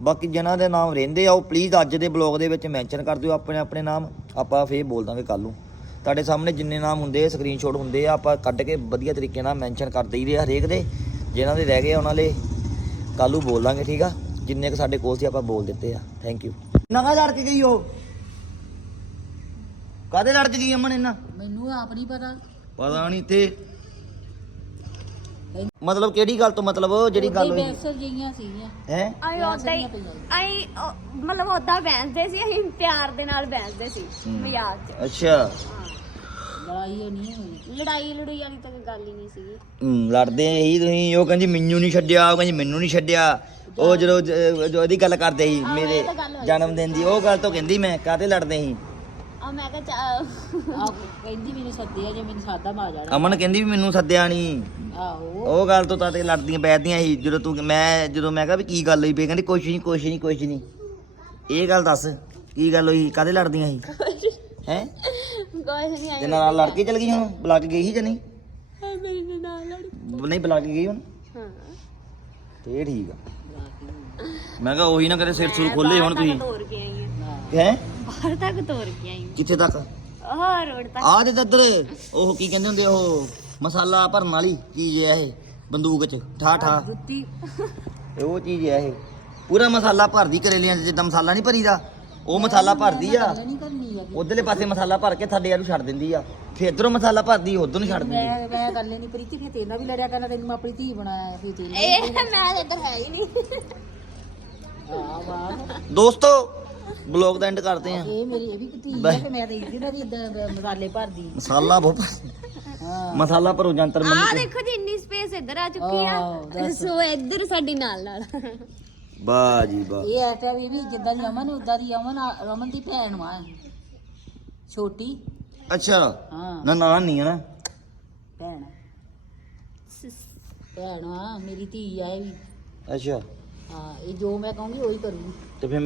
ਬਾਕੀ ਜਿਨ੍ਹਾਂ ਦੇ ਨਾਮ ਰਹਿੰਦੇ ਆ, ਉਹ ਪਲੀਜ਼ ਅੱਜ ਦੇ ਬਲੌਗ ਦੇ ਵਿੱਚ ਮੈਂਸ਼ਨ ਕਰ ਦਿਓ ਆਪਣੇ ਆਪਣੇ ਨਾਮ। ਆਪਾਂ ਫੇਰ ਬੋਲ ਦਾਂਗੇ ਕੱਲ ਨੂੰ। ਤੁਹਾਡੇ ਸਾਹਮਣੇ ਜਿੰਨੇ ਨਾਮ ਹੁੰਦੇ ਆ ਸਕਰੀਨਸ਼ਾਟ ਹੁੰਦੇ ਆ ਆਪਾਂ ਕੱਢ ਕੇ ਵਧੀਆ ਤਰੀਕੇ ਨਾਲ ਮੈਂਸ਼ਨ ਕਰ ਦਈਦੇ ਆ ਹਰੇਕ ਦੇ ਜਿਨ੍ਹਾਂ ਦੇ ਰਹਿ ਗਏ ਉਹਨਾਂ ਲਈ ਕੱਲ ਨੂੰ ਬੋਲ ਲਾਂਗੇ ਠੀਕ ਆ? ਜਿੰਨੇ ਕੁ ਸਾਡੇ ਕੋਲ ਸੀ ਆਪਾਂ ਬੋਲ ਦਿੱਤੇ ਆ। ਥੈਂਕ ਯੂ ਨਗਾ ਲੜ ਕੇ ਗਈ ਉਹ। ਕਾਦੇ ਲੜ ਕੇ ਗਈ ਅਮਨ ਇਹਨਾਂ ਮੈਨੂੰ ਆਪ ਨਹੀਂ ਪਤਾ। ਪਤਾ ਨਹੀਂ ਤੇ ਮਤਲਬ ਕਿਹੜੀ ਗੱਲ ਤੋਂ ਮਤਲਬ ਜਿਹੜੀ ਗੱਲ ਹੋਈ? ਬੈਸਰ ਜਿਹੀਆਂ ਸੀਗੀਆਂ। ਹੈ? ਆਈ ਉਦਾਂ ਹੀ ਆਈ ਮਤਲਬ ਉਦਾਂ ਬੈਠਦੇ ਸੀ ਅਸੀਂ ਪਿਆਰ ਦੇ ਨਾਲ ਬੈਠਦੇ ਸੀ। ਮਜ਼ਾਕ 'ਚ। ਅੱਛਾ। ਲੜਾਈ ਉਹ ਨਹੀਂ ਹੋਈ। ਲੜਾਈ ਲੜੂਈ ਵਾਲੀ ਤਾਂ ਕੋਈ ਗੱਲ ਹੀ ਨਹੀਂ ਸੀਗੀ। ਹੂੰ, ਲੜਦੇ ਹੀ ਤੁਸੀਂ ਉਹ ਕਹਿੰਦੀ ਮੈਨੂੰ ਨਹੀਂ ਛੱਡਿਆ ਉਹ ਕਹਿੰਦੀ ਮੈਨੂੰ ਨਹੀਂ ਛੱਡਿਆ। ਉਹ ਜਦੋਂ ਜ- ਜੋ ਇਹਦੀ ਗੱਲ ਕਰਦੇ ਸੀ ਮੇਰੇ। ਜਨਮ ਦਿਨ ਦੀ ਉਹ ਗੱਲ ਤੋਂ ਕਹਿੰਦੀ ਮੈਂ ਕਾਹਤੇ ਲੜਦੇ ਸੀ? ਆ ਮੈਂ ਕਿਹਾ ਚਾ- ਆ ਕਹਿੰਦੀ ਮੈਨੂੰ ਸੱਦਿਆ ਜੇ ਮੈਨੂੰ ਸਾਦਾ ਮਾ ਜਾਣਾ। ਅਮਨ ਕਹਿੰਦੀ ਵੀ ਮੈਨੂੰ ਸੱਦਿਆ ਨਹੀਂ ਆਹੋ। ਉਹ ਗੱਲ ਤੋਂ ਤਾਂ ਤੇ ਲੜਦੀਆਂ ਬੈਠਦੀਆਂ ਸੀ ਜਦੋਂ ਤੂੰ ਮੈਂ ਜਦੋਂ ਮੈਂ ਕਿਹਾ ਵੀ ਕੀ ਗੱਲ ਹੋਈ ਪਈ ਕਹਿੰਦੀ ਕੁਛ ਨਹੀਂ ਕੁਛ ਨਹੀਂ ਕੁਛ ਨਹੀਂ ਇਹ ਗੱਲ ਦੱਸ ਕੀ ਗੱਲ ਹੋਈ ਕਾਹਦੇ ਲੜਦੀਆਂ ਸੀ? ਹੈ? ਕੋਈ ਨਹੀਂ ਆਈ ਜੇ ਨਾਲ ਲੜ ਕੇ ਚਲ ਗਈ ਹੁਣ? ਬੁਲਾ ਕੇ ਗਈ ਸੀ ਜਾਂ ਨਹੀਂ? ਮੇਰੇ ਨਾਲ ਲੜ ਨਹੀਂ ਬੁਲਾ ਕੇ ਗਈ ਹੁਣ? ਹਾਂ। ਤੇ ਠੀਕ ਆ। ਮੈਂ ਕਿਹਾ ਉਹੀ ਨਾ ਕਦੇ ਸਿਰ ਸੁਰ ਖੋਲੇ ਹੁਣ ਤੁਸੀਂ। ਤੋੜ ਕੇ ਆਈ ਹਾਂ ਹੈ? ਬਾਹਰ ਤੱਕ ਤੋੜ ਕੇ ਆਈ ਕਿੱਥੇ ਤੱਕ? ਹਾਂ ਰੋਡ ਤੱਕ। ਆਹ ਦੇ ਤਾਂ ਇੱਧਰ। ਉਹ ਕੀ ਕਹਿੰਦੇ ਹੁੰਦੇ ਉਹ ਮਸਾਲਾ ਭਰਨ ਵਾਲੀ ਚੀਜ਼ ਹੈ ਇਹ ਬੰਦੂਕ ਚ। ਠਾ ਠਾ। ਜੁੱਤੀ। ਇਹ ਉਹ ਚੀਜ਼ ਹੈ ਇਹ। ਪੂਰਾ ਮਸਾਲਾ ਭਰਦੀ ਕਰੇਲਿਆਂ 'ਚ ਜਿੱਦਾਂ ਮਸਾਲਾ ਨਹੀਂ ਭਰੀਦਾ। ਉਹ ਮਸਾਲਾ ਭਰਦੀ ਆ। ਨਹੀਂ ਕਰਨੀ ਹੈਗੀ ਉਧਰਲੇ ਪਾਸੇ ਮਸਾਲਾ ਭਰ ਕੇ ਥੱਲੇ ਨੂੰ ਛੱਡ ਦਿੰਦੀ ਆ। ਫਿਰ ਇਧਰੋਂ ਮਸਾਲਾ ਭਰਦੀ ਉਧਰ ਨੂੰ ਛੱਡ ਦਿੰਦੀ। ਮੈਂ ਮੈਂ ਕਰ ਲੈਣੀ ਪ੍ਰੀਤੀ ਫਿਰ ਤੇਰੇ ਨਾਲ ਵੀ ਲੜਿਆ ਕਰਨਾ ਤੈਨੂੰ ਮੈਂ ਆਪਣੀ ਧੀ ਬਣਾਇਆ ਫਿਰ ਤੇਰੇ ਇਹ ਮੈਂ ਤਾਂ ਇੱਧਰ ਹੈ ਹੀ ਨਹੀਂ। ਆ ਵਾਹ ਦੋਸਤੋ ਬਲੌਗ ਦਾ ਐਂਡ ਕਰਦੇ ਆ। ਇਹ ਮੇਰੀ ਇਹ ਵੀ ਧੀ ਹੈ ਕਿ ਮੈਂ ਤਾਂ ਇਹਦੀ ਨਾਲ ਇਦਾਂ ਮਸਾਲੇ ਭਰਦੀ। ਮਸਾਲਾ ਬਹੁਤ ਹਾਂ। ਮਸਾਲਾ ਭਰੋ ਜੰਤਰ ਆ ਮੰਨ ਦੇਖੋ ਜੀ ਇੰਨੀ ਸਪੇਸ ਇੱਧਰ ਆ ਚੁੱਕੀ ਆ। ਦੱਸ। ਸੋ ਇੱਧਰ ਸਾਡੀ ਨਾਲ ਨਾਲ। ਵਾਹ ਜੀ ਵਾਹ। ਇਹ ਐਟਾ ਵੀ ਵੀ ਜਿੱਦਾਂ ਦੀ ਅਮਨ ਉਦਾਂ ਦੀ ਅਮਨ ਆ- ਰਮਨ ਦੀ ਭੈਣ ਵਾ ਛੋਟੀ। ਅੱਛਾ। ਹਾਂ। ਨਾ ਨਾ ਨਹੀਂ ਹੈ ਨਾ। ਭੈਣ। ਭੈਣ ਆ ਮੇਰੀ ਧੀ ਆ ਇਹ ਵੀ। ਅੱਛਾ। ਹਾਂ ਇਹ ਜੋ ਮੈਂ ਕਹੂੰਗੀ ਉਹੀ ਕਰੂਗੀ। ਤੇ ਫਿਰ